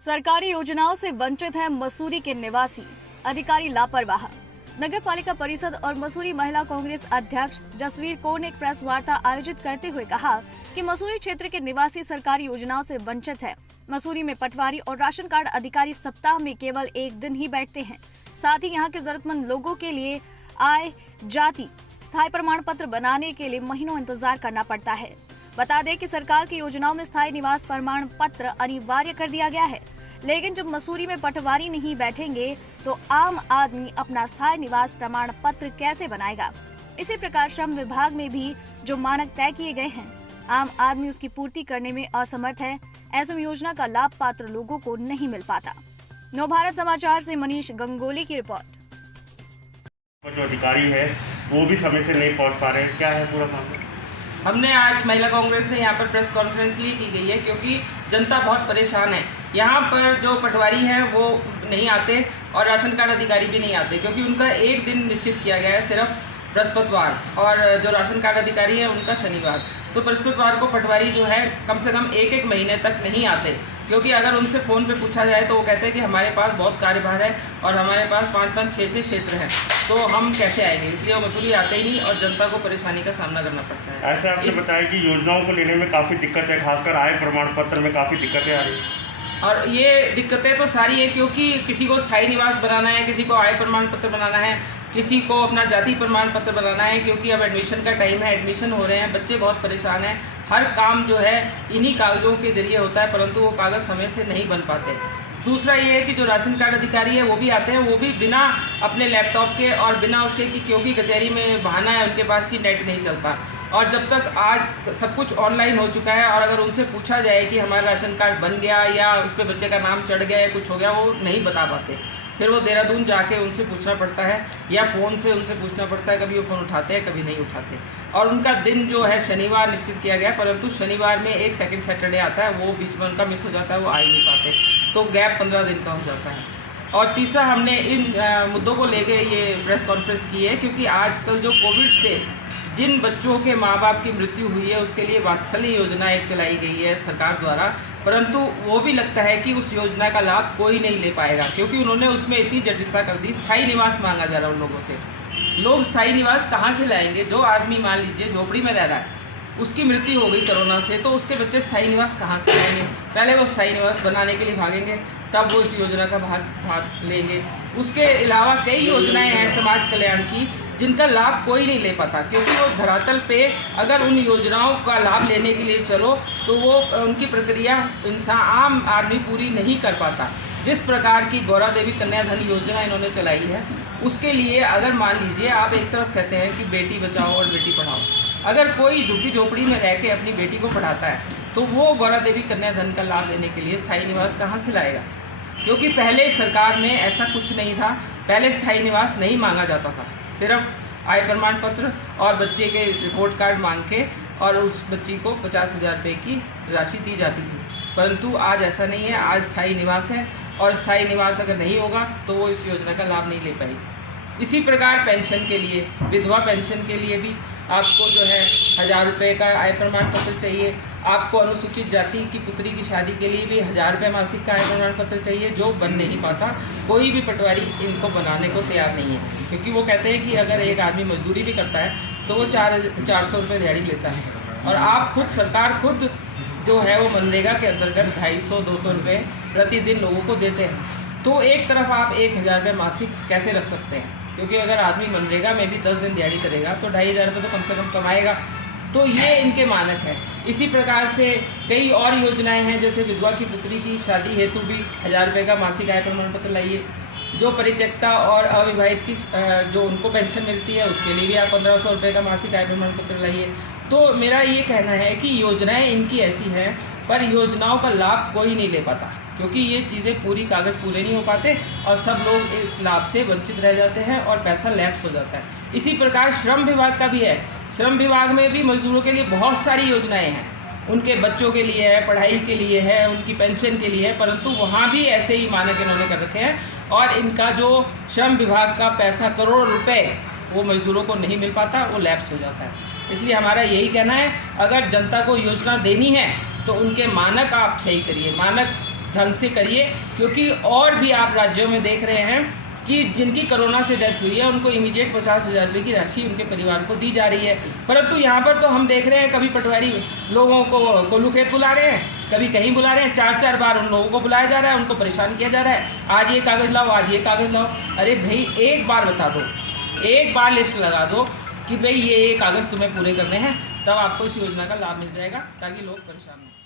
सरकारी योजनाओं से वंचित है मसूरी के निवासी, अधिकारी लापरवाह। नगर पालिका परिषद और मसूरी महिला कांग्रेस अध्यक्ष जसवीर कौर ने एक प्रेस वार्ता आयोजित करते हुए कहा कि मसूरी क्षेत्र के निवासी सरकारी योजनाओं से वंचित है। मसूरी में पटवारी और राशन कार्ड अधिकारी सप्ताह में केवल एक दिन ही बैठते हैं। साथ ही यहाँ के जरूरतमंद लोगों के लिए आय जाति स्थायी प्रमाण पत्र बनाने के लिए महीनों इंतजार करना पड़ता है। बता दें कि सरकार की योजनाओं में स्थायी निवास प्रमाण पत्र अनिवार्य कर दिया गया है, लेकिन जब मसूरी में पटवारी नहीं बैठेंगे तो आम आदमी अपना स्थायी निवास प्रमाण पत्र कैसे बनाएगा। इसी प्रकार श्रम विभाग में भी जो मानक तय किए गए हैं, आम आदमी उसकी पूर्ति करने में असमर्थ है। ऐसे में योजना का लाभ पात्र लोगों को नहीं मिल पाता। नवभारत समाचार से मनीष गंगोली की रिपोर्ट। जो अधिकारी है वो भी समय से नहीं पहुंच पा रहे, क्या है पूरा मामला? हमने आज महिला कांग्रेस ने यहाँ पर प्रेस कॉन्फ्रेंस ली की गई है क्योंकि जनता बहुत परेशान है। यहाँ पर जो पटवारी हैं वो नहीं आते और राशन कार्ड अधिकारी भी नहीं आते क्योंकि उनका एक दिन निश्चित किया गया है, सिर्फ बृहस्पतिवार, और जो राशन कार्ड अधिकारी है उनका शनिवार। तो बृहस्पतिवार को पटवारी जो है कम से कम एक महीने तक नहीं आते क्योंकि अगर उनसे फ़ोन पे पूछा जाए तो वो कहते हैं कि हमारे पास बहुत कार्यभार है और हमारे पास 5-5, 6-6 क्षेत्र हैं, तो हम कैसे आएंगे। इसलिए वो मसूरी आते ही नहीं और जनता को परेशानी का सामना करना पड़ता है। ऐसे आपने बताया कि योजनाओं को लेने में काफ़ी दिक्कत है, खासकर आय प्रमाण पत्र में काफ़ी दिक्कतें आ रही हैं। और ये दिक्कतें तो सारी है क्योंकि किसी को स्थायी निवास बनाना है, किसी को आय प्रमाण पत्र बनाना है, किसी को अपना जाति प्रमाण पत्र बनाना है क्योंकि अब एडमिशन का टाइम है, एडमिशन हो रहे हैं, बच्चे बहुत परेशान हैं। हर काम जो है इन्हीं कागज़ों के जरिए होता है, परंतु वो कागज़ समय से नहीं बन पाते। दूसरा ये है कि जो राशन कार्ड अधिकारी है वो भी आते हैं, वो भी बिना अपने लैपटॉप के और बिना उसके कि क्योंकि कचहरी में बहाना है उनके पास कि नेट नहीं चलता। और जब तक आज सब कुछ ऑनलाइन हो चुका है और अगर उनसे पूछा जाए कि हमारा राशन कार्ड बन गया या उस पर बच्चे का नाम चढ़ गया या कुछ हो गया, वो नहीं बता पाते। फिर वो देहरादून जाके उनसे पूछना पड़ता है या फ़ोन से उनसे पूछना पड़ता है। कभी वो फ़ोन उठाते हैं, कभी नहीं उठाते। और उनका दिन जो है शनिवार निश्चित किया गया है, परंतु शनिवार में एक सेकंड सैटरडे आता है, वो बीच में उनका मिस हो जाता है, वो आ ही नहीं पाते, तो गैप 15 दिन का हो जाता है। और तीसरा, हमने इन मुद्दों को लेके ये प्रेस कॉन्फ्रेंस की है क्योंकि आजकल जो कोविड से जिन बच्चों के माँ बाप की मृत्यु हुई है उसके लिए वात्सल्य योजना एक चलाई गई है सरकार द्वारा, परंतु वो भी लगता है कि उस योजना का लाभ कोई नहीं ले पाएगा क्योंकि उन्होंने उसमें इतनी जटिलता कर दी। स्थायी निवास मांगा जा रहा है उन लोगों से। लोग स्थायी निवास कहाँ से लाएंगे? जो आदमी मान लीजिए झोपड़ी में रह रहा है, उसकी मृत्यु हो गई कोरोना से, तो उसके बच्चे स्थायी निवास कहाँ से लाएंगे? पहले वो स्थायी निवास बनाने के लिए भागेंगे, तब वो इस योजना का भाग लेंगे। उसके अलावा कई योजनाएं हैं समाज कल्याण की जिनका लाभ कोई नहीं ले पाता क्योंकि वो धरातल पे अगर उन योजनाओं का लाभ लेने के लिए चलो तो वो उनकी प्रक्रिया इंसान आम आदमी पूरी नहीं कर पाता। जिस प्रकार की गौरा देवी कन्याधन योजना इन्होंने चलाई है, उसके लिए अगर मान लीजिए आप एक तरफ कहते हैं कि बेटी बचाओ और बेटी पढ़ाओ, अगर कोई झुग्गी झोपड़ी में रह के अपनी बेटी को पढ़ाता है तो वो गौरा देवी कन्याधन का लाभ लेने के लिए स्थायी निवास कहाँ से लाएगा? क्योंकि पहले सरकार में ऐसा कुछ नहीं था। पहले स्थायी निवास नहीं मांगा जाता था, सिर्फ आय प्रमाण पत्र और बच्चे के रिपोर्ट कार्ड मांग के और उस बच्ची को 50,000 रुपये की राशि दी जाती थी। परंतु आज ऐसा नहीं है, आज स्थायी निवास है और स्थायी निवास अगर नहीं होगा तो वो इस योजना का लाभ नहीं ले पाएगी। इसी प्रकार पेंशन के लिए, विधवा पेंशन के लिए भी आपको जो है 1,000 रुपये का आय प्रमाण पत्र चाहिए। आपको अनुसूचित जाति की पुत्री की शादी के लिए भी 1,000 रुपये मासिक का आय प्रमाण पत्र चाहिए, जो बन नहीं पाता। कोई भी पटवारी इनको बनाने को तैयार नहीं है क्योंकि वो कहते हैं कि अगर एक आदमी मजदूरी भी करता है तो वो 400 रुपये दिहाड़ी लेता है और आप खुद, सरकार खुद जो है वो मनरेगा के अंतर्गत 250-200 रुपये प्रतिदिन लोगों को देते हैं। तो एक तरफ आप 1,000 रुपये मासिक कैसे रख सकते हैं? क्योंकि अगर आदमी मनरेगा में भी 10 दिन दिहाड़ी करेगा तो 2,500 रुपये तो कम से कम कमाएगा। तो ये इनके मानक है। इसी प्रकार से कई और योजनाएं हैं, जैसे विधवा की पुत्री की शादी हेतु भी 1,000 रुपये का मासिक आय प्रमाण पत्र लाइए। जो परित्यक्ता और अविवाहित की जो उनको पेंशन मिलती है उसके लिए भी आप 1,500 रुपये का मासिक आय प्रमाण पत्र लाइए। तो मेरा ये कहना है कि योजनाएं इनकी ऐसी हैं, पर योजनाओं का लाभ कोई नहीं ले पाता क्योंकि ये चीज़ें पूरी कागज़ पूरे नहीं हो पाते और सब लोग इस लाभ से वंचित रह जाते हैं और पैसा लैप्स हो जाता है। इसी प्रकार श्रम विभाग का भी है। श्रम विभाग में भी मजदूरों के लिए बहुत सारी योजनाएं हैं, उनके बच्चों के लिए है, पढ़ाई के लिए है, उनकी पेंशन के लिए है, परंतु वहाँ भी ऐसे ही मानक इन्होंने कर रखे हैं और इनका जो श्रम विभाग का पैसा करोड़ रुपए वो मजदूरों को नहीं मिल पाता, वो लैप्स हो जाता है। इसलिए हमारा यही कहना है, अगर जनता को योजना देनी है तो उनके मानक आप सही करिए। मानक ढंग से करिए, क्योंकि और भी आप राज्यों में देख रहे हैं कि जिनकी कोरोना से डेथ हुई है उनको इमीडिएट 50,000 रुपये की राशि उनके परिवार को दी जा रही है। परंतु यहाँ पर तो हम देख रहे हैं कभी पटवारी लोगों को कोल्लू खेत बुला रहे हैं, कभी कहीं बुला रहे हैं, 4-4 बार उन लोगों को बुलाया जा रहा है, उनको परेशान किया जा रहा है, आज ये कागज़ लाओ, आज ये कागज़ लाओ। अरे भाई एक बार बता दो, एक बार लिस्ट लगा दो कि भाई ये कागज़ तुम्हें पूरे करने हैं, तब आपको इस योजना का लाभ मिल जाएगा, ताकि लोग परेशान हों।